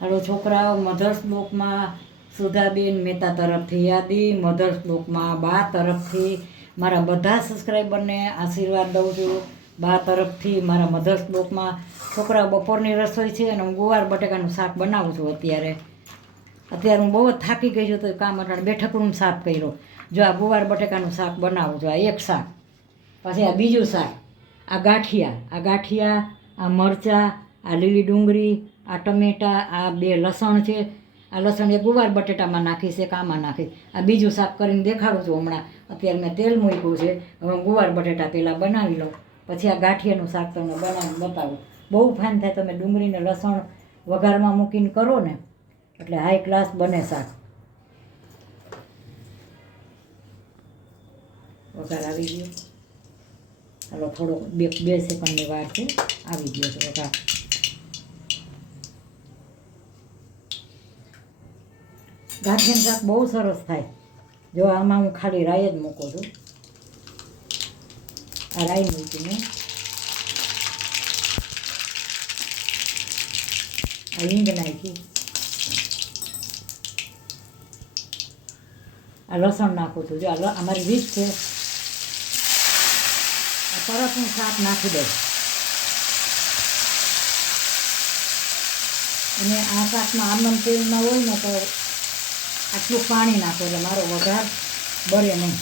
હાલો છોકરાઓ, મધર શ્લોકમાં સુધાબેન મહેતા તરફથી યાદી, મધર શ્લોકમાં બા તરફથી મારા બધા સબસ્ક્રાઈબરને આશીર્વાદ દઉં છું. બા તરફથી મારા મધર શ્લોકમાં છોકરાઓ બપોરની રસોઈ છે અને હું ગુવાર બટેકાનું શાક બનાવું છું. અત્યારે હું બહુ જ થાકી ગઈ છું તો કામ અટાણે બેઠકનું શાક કર્યો. જો આ ગુવાર બટેકાનું શાક બનાવું છું, આ એક શાક. પછી આ બીજું શાક, આ ગાંઠિયા, આ મરચાં, આ લીલી ડુંગળી, આ ટમેટા, આ 2 લસણ છે. આ લસણ એ ગુવાર બટેટામાં નાખીશ, એક આમાં નાખીશ. આ બીજું શાક કરીને દેખાડું છું હમણાં. અત્યારે મેં તેલ મૂક્યું છે, હવે હું ગુવાર બટેટા પહેલાં બનાવી લઉં, પછી આ ગાંઠિયાનું શાક તમને બનાવીને બતાવું. બહુ ફાઇન થાય. તમે ડુંગળીને લસણ વઘારમાં મૂકીને કરો ને એટલે હાઈ ક્લાસ બને શાક. વઘાર આવી ગયો. હાલો થોડો 2 સેકન્ડની વાર છે, આવી ગયો છે વઘાર. ગાંઠિયાનું શાક બહુ સરસ થાય. જો આમાં હું ખાલી રાઈ જ મૂકું છું. આ રાઈ મૂકી મેં, આ હિંગ નાખી, આ લસણ નાખું છું. જો અમારી રીત છે, આ તરત હું શાક નાખી દઉં. અને આ શાકમાં આમનમ તેલમાં હોય ને તો આટલું પાણી નાખો એટલે મારો વઘાર બળે નહીં.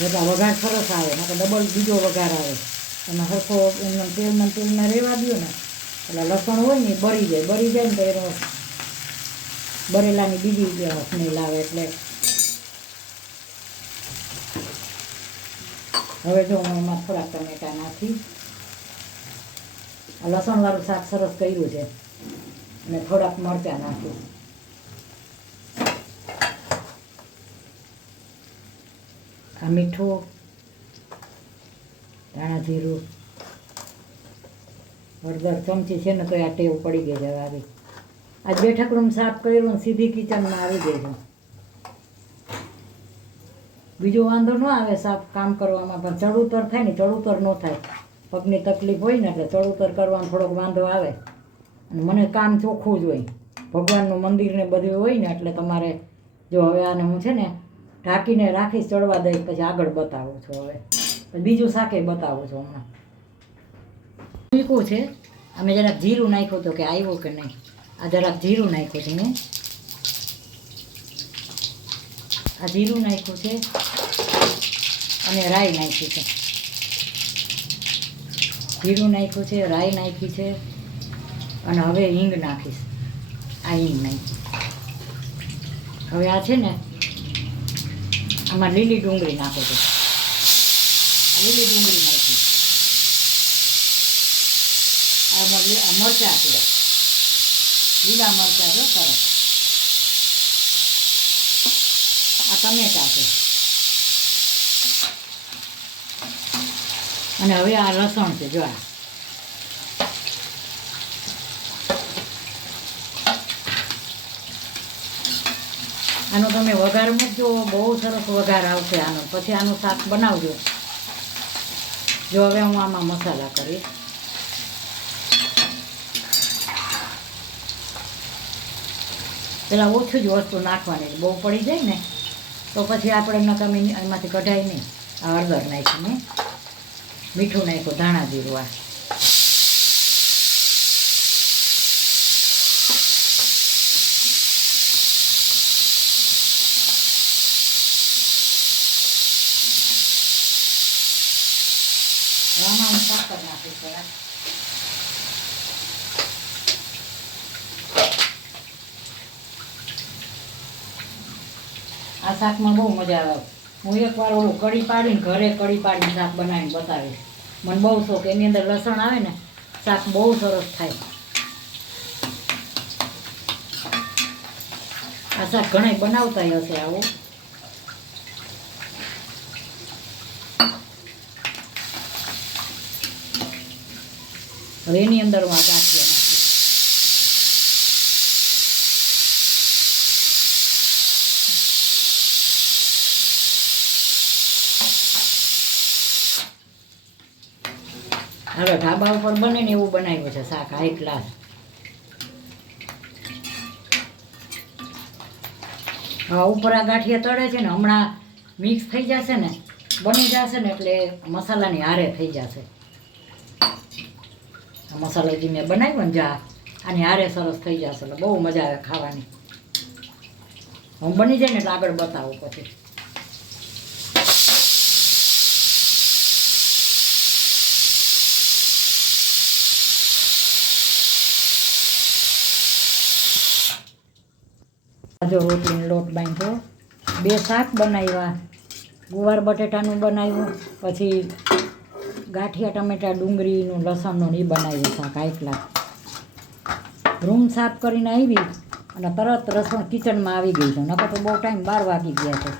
બધા વઘાર સરસ આવે, નકર ડબલ બીજો વઘાર આવે. એમાં સરખો એમને તેલમાં રહેવા દો ને એટલે લસણ હોય ને બળી જાય ને તો એનો બરેલાની બીજી સ્મેલ આવે. એટલે હવે જો હું એમાં થોડાક ટમેટા નાખી, આ લસણવાળું શાક સરસ કર્યું છે, અને થોડાક મરચાં નાખી. આ મીઠું, ધાણા જીરું, હળદર ચમચી છે ને તો આ ટેવ પડી ગઈ છે આવી. આજ બેઠકરૂમ સાફ કર્યું ને સીધી કિચનમાં આવી ગઈ છું. બીજો વાંધો ન આવે સાફ કામ કરવામાં, પણ ચડઉતર થાય ને, ચડઉતર ન થાય. પગની તકલીફ હોય ને એટલે ચડઉતર કરવાનો થોડોક વાંધો આવે. અને મને કામ ચોખ્ખું જ હોય, ભગવાનનું મંદિર ને બધું હોય ને એટલે તમારે જો હવે આને હું છે ને ઢાંકીને રાખીશ, ચડવા દઈ, પછી આગળ બતાવું છું. હવે બીજું શાકે બતાવું છું હમણાં. મૂક્યું છે, અમે જરાક જીરું નાખ્યું હતું કે આવ્યું કે નહીં. આ જરાક જીરું નાખ્યું છે મેં, આ જીરું નાખ્યું છે અને રાઈ નાખી છે. જીરું નાખ્યું છે, રાઈ નાખી છે, અને હવે હિંગ નાખીશ. આ હિંગ નાખી. હવે આ છે ને આમાં લીલી ડુંગળી નાખો છો. આ લીલી ડુંગળી નાખી. આ મરચાં છે, લીલા મરચાં છે સરસ. આ ટમેટા છે, અને હવે આ લસણ છે. જો આનો તમે વઘાર મૂકજો, બહુ સરસ વઘાર આવશે આનો. પછી આનું શાક બનાવજો. જો હવે હું આમાં મસાલા કરીશ. પેલા ઓછું જ વસ્તુ નાખવાની, બહુ પડી જાય ને તો પછી આપણે તમે એમાંથી કઢાય નહીં. આ હળદર નાખીને, મીઠું નાખ્યું, ધાણા જીરું. આ આમાં હું સાકર નાખીશ જરા. આ શાકમાં બહુ મજા આવે. હું એકવાર ઓલું કઢી પાડીને ઘરે કઢી પાડીને શાક બનાવીને બતાવીશ. મને બહુ શોખ. એની અંદર લસણ આવે ને, શાક બહુ સરસ થાય. આ શાક ઘણા બનાવતા હશે આવું. હવે એની અંદર હું આ ગાંઠિયા નાખીશ. હવે ઢાબા ઉપર બને ને એવું બનાવ્યું છે શાક, હાઈ ક્લાસ. ઉપર આ ગાંઠિયા તળે છે ને હમણાં મિક્સ થઈ જશે ને બની જશે ને એટલે મસાલાની હારે થઈ જશે. આ મસાલો જે મેં બનાવ્યો ને જા આની હારે સરસ થઈ જશે એટલે બહુ મજા આવે ખાવાની. હું બની જાય ને એટલે આગળ બતાવું પછી. જો રોટલીનો લોટ બાંધ્યો, 2 શાક બનાવ્યા, ગુવાર બટેટાનું બનાવ્યું, પછી ગાંઠિયા ટમેટા ડુંગળીનું લસણનું એ બનાવ્યું શાક. આટલા રૂમ સાફ કરીને આવી અને તરત રસોઈ કિચનમાં આવી ગઈ છું. નકર તો બહુ ટાઈમ 12 વાગી ગયા છે.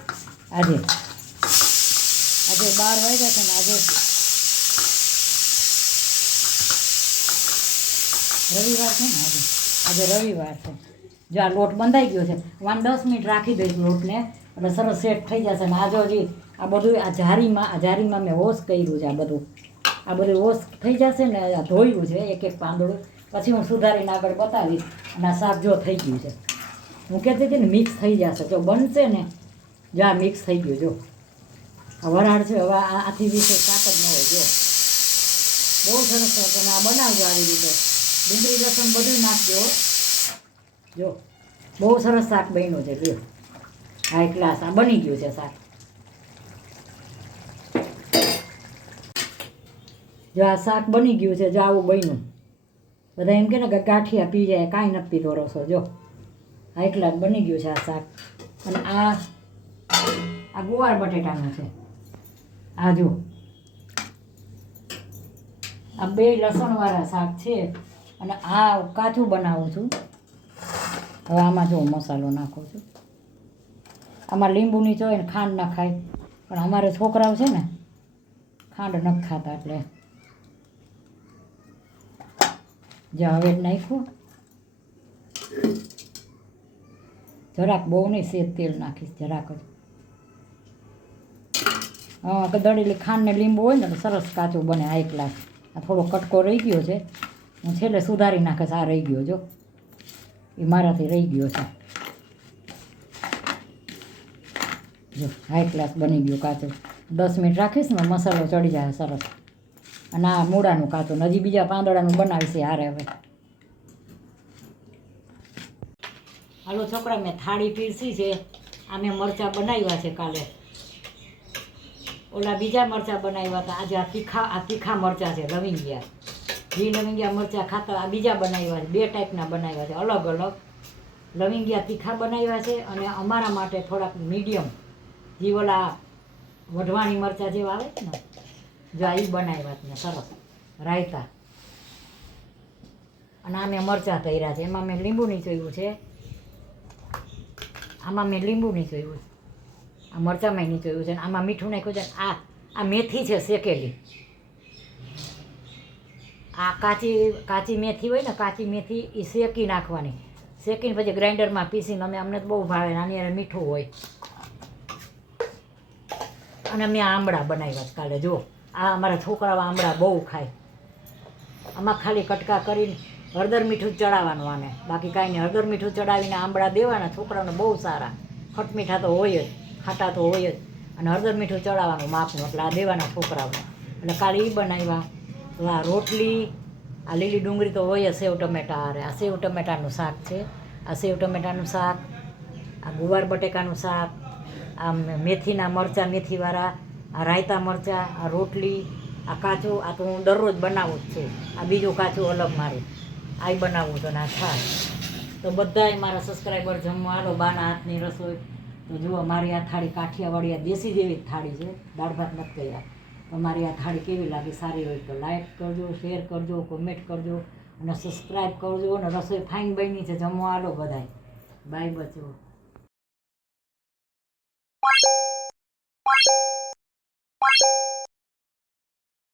આજે 12 વાગ્યા છે ને આજે રવિવાર છે ને આજે રવિવાર છે. જો આ લોટ બંધાઈ ગયો છે, 10 મિનિટ રાખી દઈશ લોટને એટલે સરસ સેટ થઈ જશે. ને આજે હજી આ બધું આ જારીમાં મેં વોશ કર્યું છે. આ બધું વોશ થઈ જશે ને ધોયું છે એક એક પાંદડું, પછી હું સુધારીને આગળ બતાવીશ. અને આ શાક જો થઈ ગયું છે, હું કહેતી હતી ને મિક્સ થઈ જશે. જો બનશે ને જો આ મિક્સ થઈ ગયું. જો વરાળ છે, હવે આથી વિશે શાક જ ન હોય. જો બહુ સરસ તમે આ બનાવજો આવી રીતે, ડુંગળી લસણ બધું નાખજો. જો બહુ સરસ શાક બન્યું છે. જો હાઈ ક્લાસ આ બની ગયું છે શાક. જો આ શાક બની ગયું છે, જો આવું બન્યું. બધા એમ કે ને કે ગાંઠિયા પી જાય, કાંઈ નથી પીતો રસો. જો હાઈ ક્લાસ બની ગયું છે આ શાક. અને આ ગુવાર બટેટાનું છે. આ જો આ 2 લસણવાળા શાક છે. અને આ કાચું બનાવું છું. હવે આમાં જો મસાલો નાખું છું. આમાં લીંબુ નીચો હોય ને ખાંડ ના ખાય, પણ અમારે છોકરાઓ છે ને ખાંડ નથી ખાતા એટલે જે હવે નાખ્યું. જરાક બહુ નહીં, સેજ તેલ નાખીશ જરાક જ. હા દળેલી ખાંડ ને લીંબુ હોય ને તો સરસ કાચું બને હાઈ ક્લાસ. આ થોડો કટકો રહી ગયો છે, હું છેલ્લે સુધારી નાખીશ. આ રહી ગયો જો, એ મારાથી રહી ગયો છે. જો હાઈ ક્લાસ બની ગયું કાચું. 10 મિનિટ રાખીશ ને મસાલો ચડી જાય સરસ. અને આ મૂળાનું કાચું, હજી બીજા પાંદડાનું બનાવીશ હારે. હવે હાલો છોકરા, મેં થાળી પીરસી છે. આ મેં મરચાં બનાવ્યા છે કાલે, ઓલા બીજા મરચાં બનાવ્યા હતા. આજે આ તીખા મરચાં છે, લવિંગિયા. જે લવિંગિયા મરચાં ખાતા આ બીજા બનાવ્યા છે. 2 ટાઈપના બનાવ્યા છે, અલગ અલગ. લવિંગિયા તીખા બનાવ્યા છે અને અમારા માટે થોડાક મીડિયમ, જે ઓલા વઢવાણી મરચાં જેવા આવે છે ને, જો આ બનાવ્યા છે સરસ રાયતા. અને આ મેં મરચાં તર્યા છે. એમાં મેં લીંબુ નીચોયું છે, આમાં મેં લીંબુ નીચોયું છે, આ મરચાંમાં નીચોયું છે, આમાં મીઠું નાખ્યું છે. આ મેથી છે શેકેલી. આ કાચી મેથી હોય ને, કાચી મેથી એ શેકી નાખવાની. શેકીને પછી ગ્રાઇન્ડરમાં પીસીને અમને તો બહુ ભાવે. આની અંદર મીઠું હોય. અને મેં આંબળા બનાવ્યા છે કાલે. જો આ અમારા છોકરાઓ આંબળા બહુ ખાય. આમાં ખાલી કટકા કરીને હળદર મીઠું ચડાવવાનું આને, બાકી કાંઈ નહીં. હળદર મીઠું ચડાવીને આંબળા દેવાના. છોકરાઓને બહુ સારા. ખટમીઠા તો હોય જ, ખાટા તો હોય જ. અને હળદર મીઠું ચડાવવાનું માપનું, એટલે આ દેવાના છોકરાઓને. એટલે કાલે એ બનાવ્યા. તો આ રોટલી, આ લીલી ડુંગળી તો હોય જ, સેવ ટમેટા. આ સેવ ટમેટાનું શાક છે. આ સેવ ટમેટાનું શાક, આ ગુવાર બટેકાનું શાક, આ મેથીના મરચાં મેથીવાળા, આ રાયતા મરચાં, આ રોટલી, આ કાચું. આ તો હું દરરોજ બનાવું જ છું. આ બીજું કાચું અલગ મારું આ બનાવું છું. અને આ છાશ. તો બધાય મારા સબસ્ક્રાઈબર જમવા આલો બાના હાથની રસોઈ. તો જુઓ મારી આ થાળી કાઠિયાવાડી આ દેશી જેવી જ થાળી છે, દાળ ભાત નથી કર્યા. તો મારી આ થાળી કેવી લાગી, સારી હોય તો લાઈક કરજો, શેર કરજો, કોમેન્ટ કરજો અને સબસ્ક્રાઈબ કરજો. અને રસોઈ ફાઇન બની છે, જમવા આલો બધાય. બાય બચો.